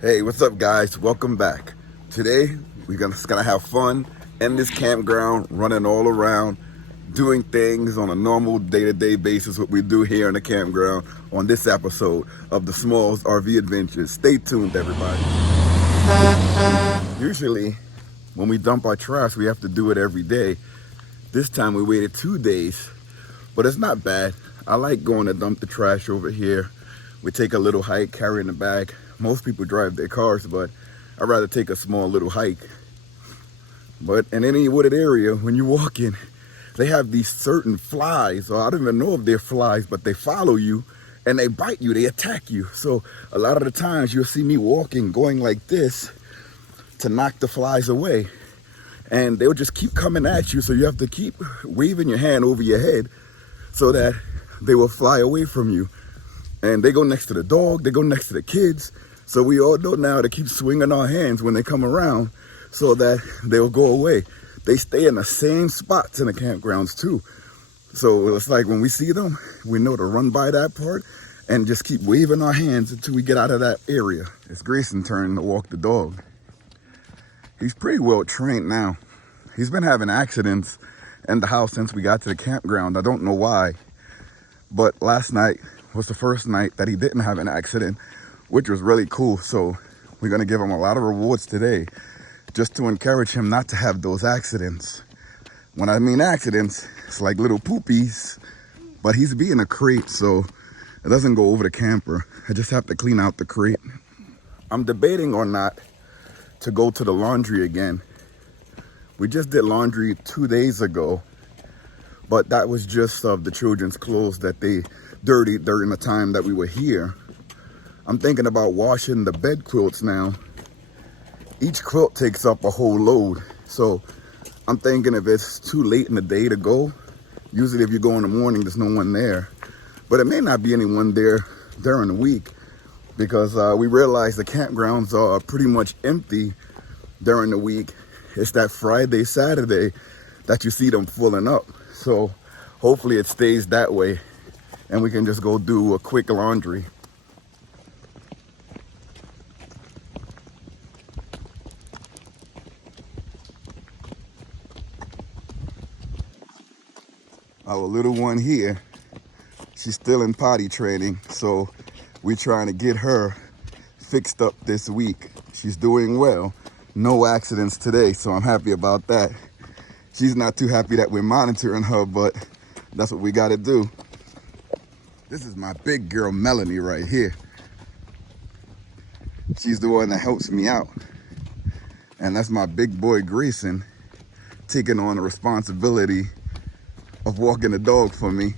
Hey, what's up guys? Welcome back. Today we're just gonna have fun in this campground, running all around, doing things on a normal day-to-day basis, what we do here in the campground on this episode of the Smalls RV Adventures. Stay tuned, everybody. Usually when we dump our trash, we have to do it every day. This time we waited 2 days, but it's not bad. I like going to dump the trash over here. We take a little hike, carrying the bag. Most people drive their cars, but I'd rather take a small little hike. But in any wooded area, when you walk in, they have these certain flies, or I don't even know if they're flies, but they follow you and they bite you, they attack you. So a lot of the times you'll see me walking, going like this to knock the flies away. And they'll just keep coming at you, so you have to keep waving your hand over your head so that they will fly away from you. And they go next to the dog, they go next to the kids. So we all know now to keep swinging our hands when they come around so that they'll go away. They stay in the same spots in the campgrounds too. So it's like when we see them, we know to run by that part and just keep waving our hands until we get out of that area. It's Grayson's turn to walk the dog. He's pretty well trained now. He's been having accidents in the house since we got to the campground. I don't know why, but last night was the first night that he didn't have an accident, which was really cool. So we're gonna give him a lot of rewards today just to encourage him not to have those accidents. When I mean accidents, it's like little poopies, but he's being a crate, so it doesn't go over the camper. I just have to clean out the crate. I'm debating or not to go to the laundry again. We just did laundry 2 days ago, but that was just of the children's clothes that they dirtied during the time that we were here. I'm thinking about washing the bed quilts now. Each quilt takes up a whole load. So I'm thinking if it's too late in the day to go, usually if you go in the morning, there's no one there. But it may not be anyone there during the week because we realize the campgrounds are pretty much empty during the week. It's that Friday, Saturday that you see them filling up. So hopefully it stays that way and we can just go do a quick laundry. Our little one here, she's still in potty training, so we're trying to get her fixed up this week. She's doing well. No accidents today, so I'm happy about that. She's not too happy that we're monitoring her, but that's what we gotta do. This is my big girl, Melanie, right here. She's the one that helps me out. And that's my big boy, Grayson, taking on the responsibility of walking the dog for me.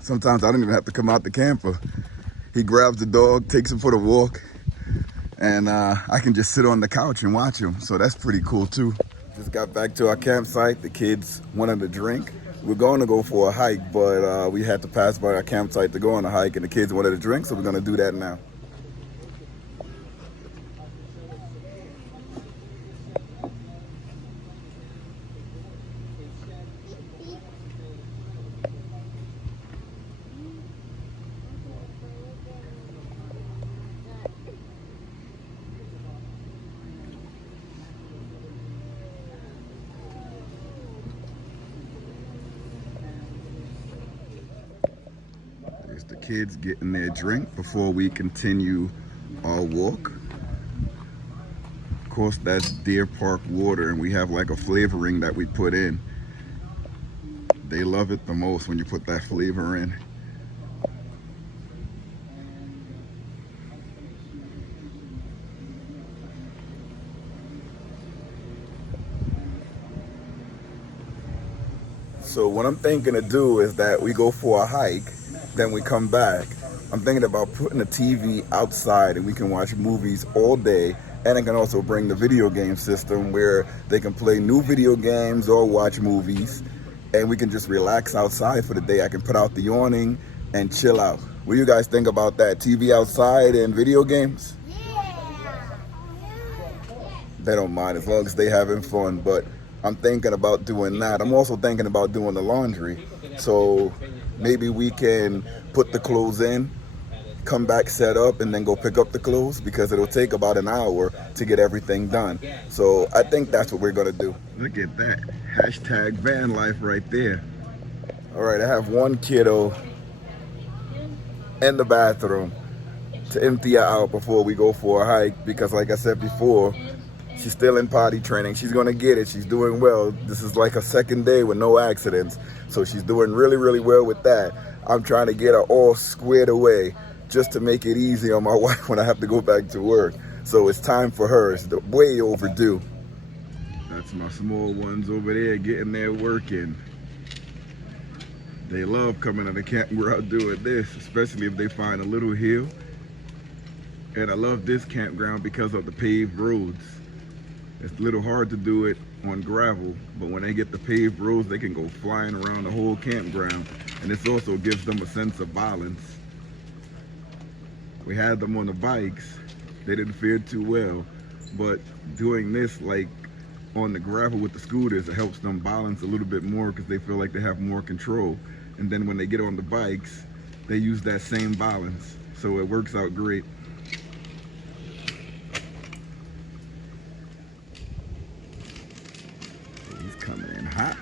Sometimes I don't even have to come out the camper. He grabs the dog, takes him for the walk, and I can just sit on the couch and watch him. So that's pretty cool too. Just got back to our campsite. The kids wanted a drink. We're going to go for a hike, but we had to pass by our campsite to go on a hike, and the kids wanted a drink, so we're gonna do that now. There's the kids getting their drink before we continue our walk. Of course, that's Deer Park water, and we have like a flavoring that we put in. They love it the most when you put that flavor in. So what I'm thinking to do is that we go for a hike, then we come back. I'm thinking about putting the TV outside and we can watch movies all day, and I can also bring the video game system where they can play new video games or watch movies, and we can just relax outside for the day. I can put out the awning and chill out. What do you guys think about that? TV outside and video games? They don't mind as long as they having fun, but I'm thinking about doing that. I'm also thinking about doing the laundry. So maybe we can put the clothes in come back, set up, and then go pick up the clothes, because it'll take about an hour to get everything done. So I think that's what we're gonna do. Look at that, hashtag van life right there. All right, I have one kiddo in the bathroom to empty her out before we go for a hike, because like I said before, she's still in potty training. She's gonna get it, she's doing well. This is like her second day with no accidents, so she's doing really, really well with that. I'm trying to get her all squared away just to make it easy on my wife when I have to go back to work. So it's time for her, it's way overdue. That's my small ones over there getting their work in. They love coming to the campground doing this, especially if they find a little hill. And I love this campground because of the paved roads. It's a little hard to do it on gravel, but when they get the paved roads, they can go flying around the whole campground. And this also gives them a sense of balance. We had them on the bikes. They didn't fare too well, but doing this like on the gravel with the scooters, it helps them balance a little bit more because they feel like they have more control. And then when they get on the bikes, they use that same balance. So it works out great. He's coming in hot.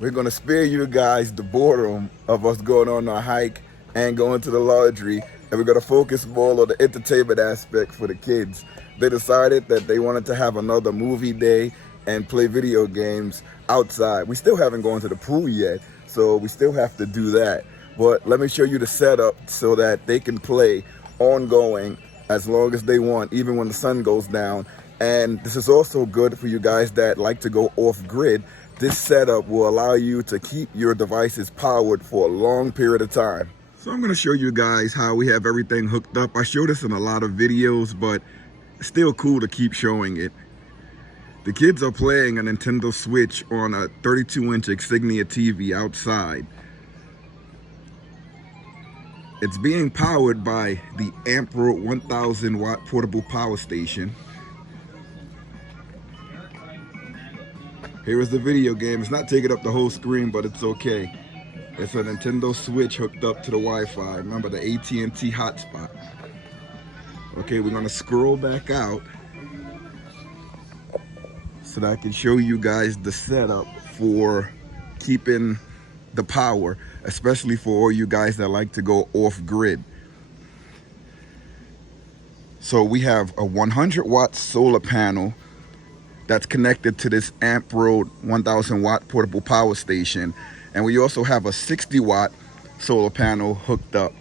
We're gonna spare you guys the boredom of us going on our hike and going to the laundry, and we're gonna focus more on the entertainment aspect for the kids. They decided that they wanted to have another movie day and play video games outside. We still haven't gone to the pool yet, so we still have to do that. But let me show you the setup so that they can play ongoing as long as they want, even when the sun goes down. And this is also good for you guys that like to go off grid. This setup will allow you to keep your devices powered for a long period of time. So I'm gonna show you guys how we have everything hooked up. I show this in a lot of videos, but it's still cool to keep showing it. The kids are playing a Nintendo Switch on a 32-inch Insignia TV outside. It's being powered by the Amproad 1000 watt portable power station. Here is the video game. It's not taking up the whole screen, but it's okay. It's a Nintendo Switch hooked up to the Wi-Fi. Remember the AT&T hotspot. Okay, we're gonna scroll back out so that I can show you guys the setup for keeping the power, especially for all you guys that like to go off grid. So we have a 100 watt solar panel that's connected to this Amproad 1000 watt portable power station. And we also have a 60 watt solar panel hooked up.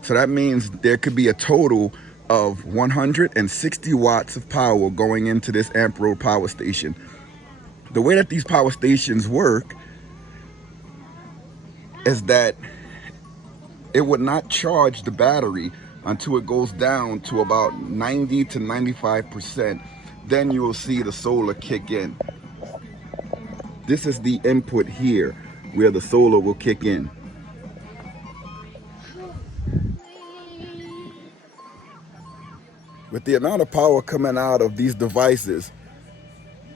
So that means there could be a total of 160 watts of power going into this Amproad power station. The way that these power stations work is that it would not charge the battery until it goes down to about 90 to 95%. Then you will see the solar kick in. This is the input here where the solar will kick in. With the amount of power coming out of these devices,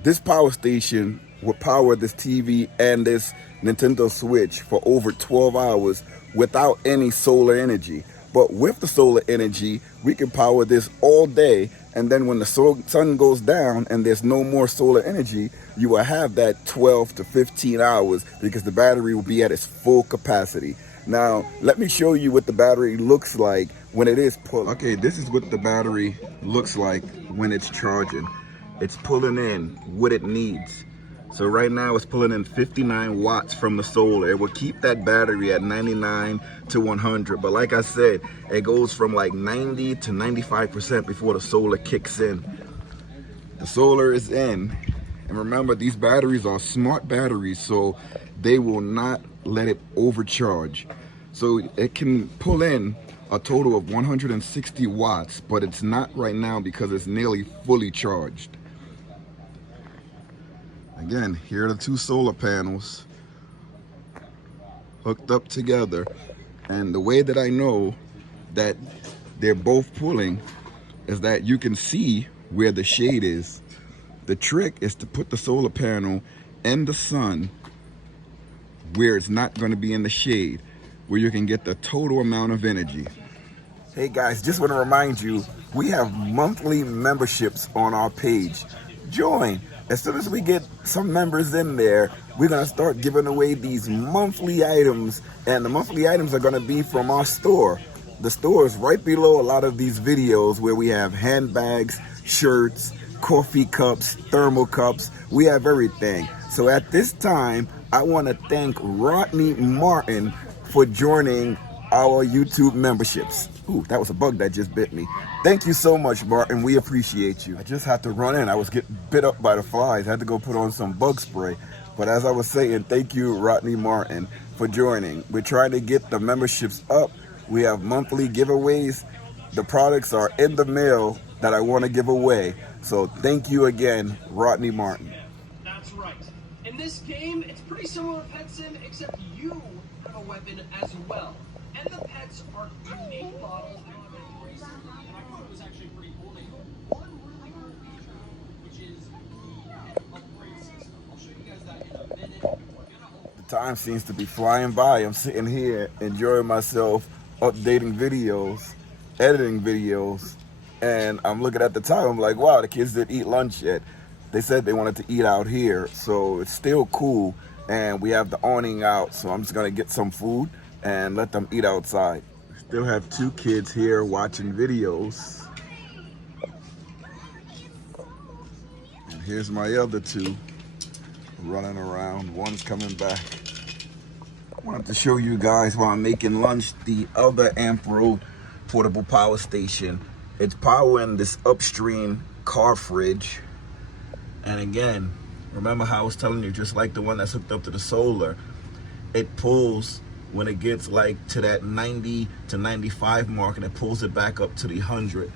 this power station will power this TV and this Nintendo Switch for over 12 hours without any solar energy. But with the solar energy, we can power this all day, and then when the sun goes down and there's no more solar energy, you will have that 12 to 15 hours because the battery will be at its full capacity. Now, let me show you what the battery looks like when it is pulling. Okay, this is what the battery looks like when it's charging. It's pulling in what it needs. So right now it's pulling in 59 watts from the solar. It will keep that battery at 99 to 100. But like I said, it goes from like 90 to 95% before the solar kicks in. The solar is in. And remember, these batteries are smart batteries, so they will not let it overcharge. So it can pull in a total of 160 watts, but it's not right now because it's nearly fully charged. Again, here are the two solar panels hooked up together. And the way that I know that they're both pulling is that you can see where the shade is. The trick is to put the solar panel in the sun where it's not going to be in the shade, where you can get the total amount of energy. Hey guys, just want to remind you, we have monthly memberships on our page. Join. As soon as we get some members in there, we're going to start giving away these monthly items, and the monthly items are going to be from our store. The store is right below a lot of these videos where we have handbags, shirts, coffee cups, thermal cups. We have everything. So at this time, I want to thank Rodney Martin for joining our YouTube memberships. Ooh, that was a bug that just bit me. Thank you so much, Martin. We appreciate you. I just had to run in. I was getting bit up by the flies. I had to go put on some bug spray. But as I was saying, thank you, Rodney Martin, for joining. We're trying to get the memberships up. We have monthly giveaways. The products are in the mail that I want to give away. So thank you again, Rodney Martin. That's right. In this game, it's pretty similar to Pet Sim, except you have a weapon as well. And the pets are unique models. And I thought it was actually pretty cool. They have one really cool feature, which is the upgrade system. I'll show you guys that in a minute. The time seems to be flying by. I'm sitting here enjoying myself, updating videos, editing videos, and I'm looking at the time. I'm like, wow, the kids didn't eat lunch yet. They said they wanted to eat out here, so it's still cool. And we have the awning out, so I'm just gonna get some food and let them eat outside. Still have two kids here watching videos. And here's my other two running around. One's coming back. I wanted to show you guys while I'm making lunch the other Amproad portable power station. It's powering this upstream car fridge. And again, remember how I was telling you, just like the one that's hooked up to the solar, it pulls when it gets like to that 90 to 95 mark, and it pulls it back up to the 100.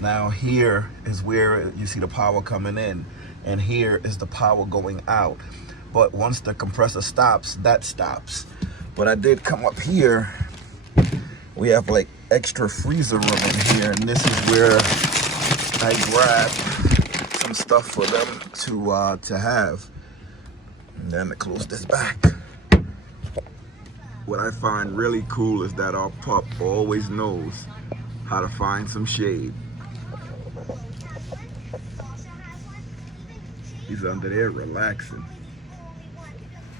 Now here is where you see the power coming in, and here is the power going out. But once the compressor stops, that stops. But I did come up here. We have like extra freezer room in here, and this is where I grabbed some stuff for them to have. And then to close this back. What I find really cool is that our pup always knows how to find some shade. He's under there relaxing.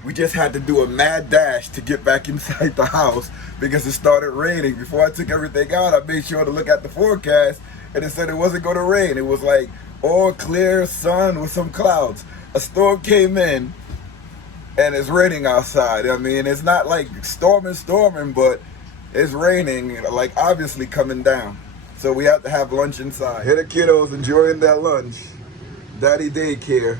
We just had to do a mad dash to get back inside the house because it started raining. Before I took everything out, I made sure to look at the forecast, and it said it wasn't going to rain. It was like all clear sun with some clouds. A storm came in, and it's raining outside. I mean, it's not like storming, but it's raining, like obviously coming down. So we have to have lunch inside. Here the kiddos enjoying their lunch. Daddy daycare.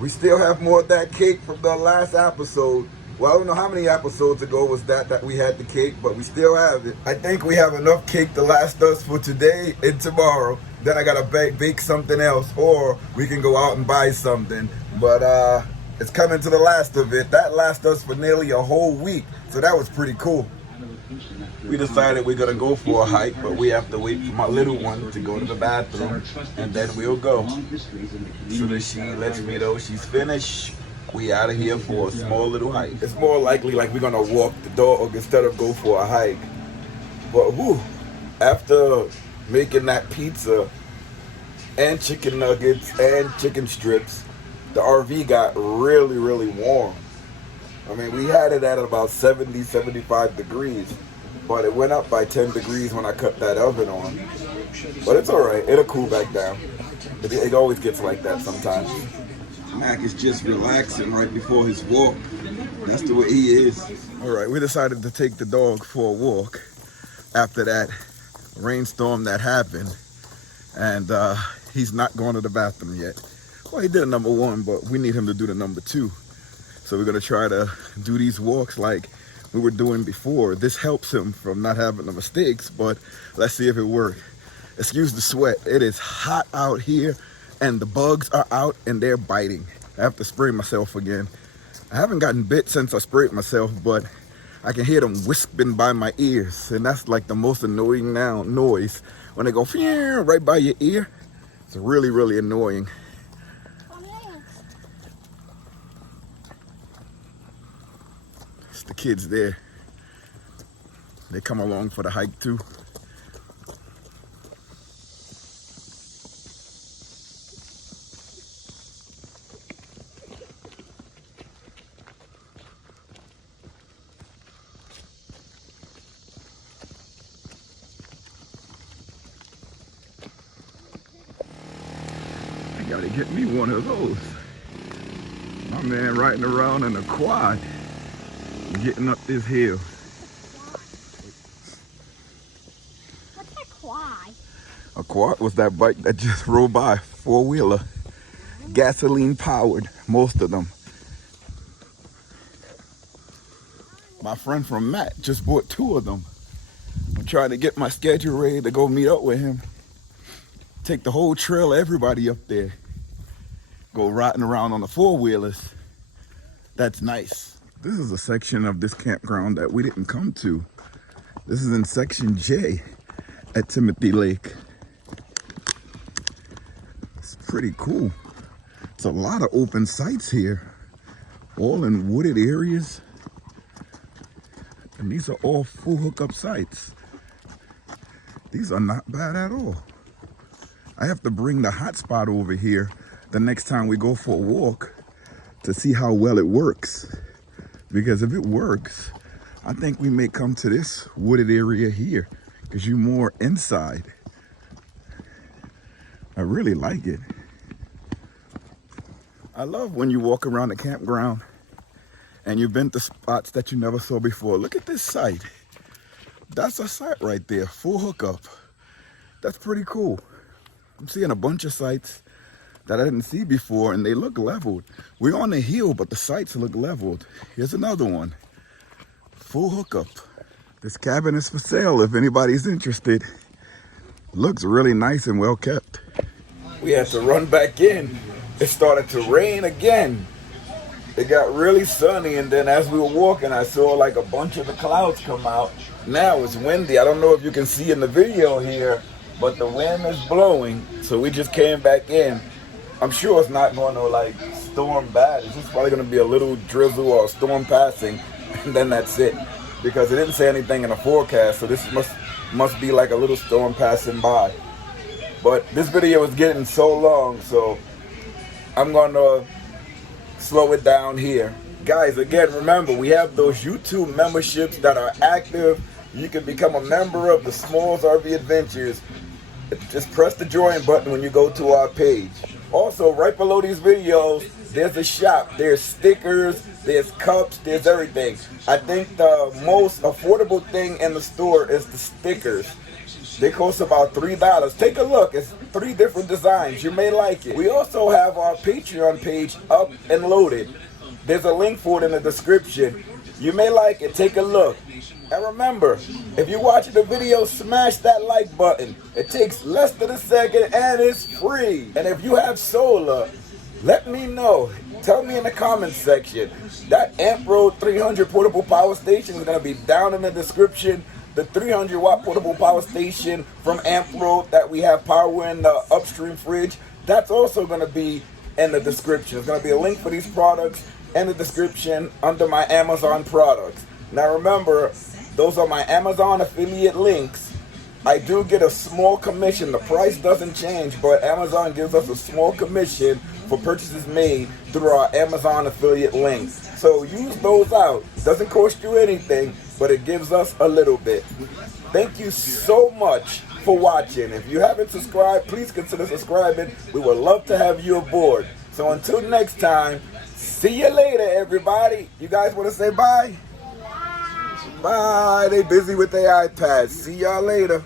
We still have more of that cake from the last episode. Well, I don't know how many episodes ago was that we had the cake, but we still have it. I think we have enough cake to last us for today and tomorrow. Then I gotta bake something else, or we can go out and buy something. But it's coming to the last of it. That lasted us for nearly a whole week, so that was pretty cool. We decided we're gonna go for a hike, but we have to wait for my little one to go to the bathroom, and then we'll go. As soon as she lets me know she's finished, we out of here for a small little hike. It's more likely like we're gonna walk the dog instead of go for a hike. But whew, after making that pizza and chicken nuggets and chicken strips, the RV got really, really warm. I mean, we had it at about 70, 75 degrees, but it went up by 10 degrees when I cut that oven on. But it's all right, it'll cool back down. It always gets like that sometimes. Mac is just relaxing right before his walk. That's the way he is. All right, we decided to take the dog for a walk after that rainstorm that happened. And he's not going to the bathroom yet. Well, he did a number one, but we need him to do the number two. So we're gonna try to do these walks like we were doing before. This helps him from not having the mistakes, but let's see if it works. Excuse the sweat. It is hot out here, and the bugs are out and they're biting. I have to spray myself again. I haven't gotten bit since I sprayed myself, but I can hear them whispering by my ears, and that's like the most annoying noise when they go right by your ear. It's really, really annoying. kids there. They come along for the hike too. I gotta get me one of those. My man riding around in a quad, getting up this hill. What's a quad? A quad was that bike that just rolled by, four-wheeler, gasoline powered, most of them. My friend from Matt just bought 2 of them. I'm trying to get my schedule ready to go meet up with him. Take the whole trail, everybody up there. Go riding around on the 4-wheelers. That's nice. This is a section of this campground that we didn't come to. This is in section J at Timothy Lake. It's pretty cool. It's a lot of open sites here, all in wooded areas. And these are all full hookup sites. These are not bad at all. I have to bring the hotspot over here the next time we go for a walk to see how well it works. Because if it works, I think we may come to this wooded area here because you're more inside. I really like it. I love when you walk around the campground and you've been to spots that you never saw before. Look at this site. That's a site right there, full hookup. That's pretty cool. I'm seeing a bunch of sites that I didn't see before, and they look leveled. We're on the hill, but the sites look leveled. Here's another one. Full hookup. This cabin is for sale if anybody's interested. Looks really nice and well kept. We had to run back in. It started to rain again. It got really sunny, and then as we were walking, I saw like a bunch of the clouds come out. Now it's windy. I don't know if you can see in the video here, but the wind is blowing, so we just came back in. I'm sure it's not going to like storm bad. It's just probably going to be a little drizzle or a storm passing, and then that's it. Because it didn't say anything in the forecast, so this must be like a little storm passing by. But this video is getting so long, so I'm going to slow it down here. Guys, again, remember, we have those YouTube memberships that are active. You can become a member of the Smalls RV Adventures. Just press the join button when you go to our page. Also, right below these videos, there's a shop. There's stickers, there's cups, there's everything. I think the most affordable thing in the store is the stickers. They cost about $3. Take a look. It's 3 different designs. You may like it. We also have our Patreon page up and loaded. There's a link for it in the description. You may like it. Take a look. And remember, if you're watching the video, smash that like button. It takes less than a second and it's free. And if you have solar, let me know. Tell me in the comments section. That Amproad 300 portable power station is going to be down in the description. The 300 watt portable power station from Amproad that we have power in the upstream fridge, that's also going to be in the description. There's going to be a link for these products in the description under my Amazon products. Now remember, those are my Amazon affiliate links. I do get a small commission. The price doesn't change, but Amazon gives us a small commission for purchases made through our Amazon affiliate links. So use those out. Doesn't cost you anything, but it gives us a little bit. Thank you so much for watching. If you haven't subscribed, please consider subscribing. We would love to have you aboard. So until next time, see you later, everybody. You guys want to say bye? Bye. They busy with their iPads. See y'all later.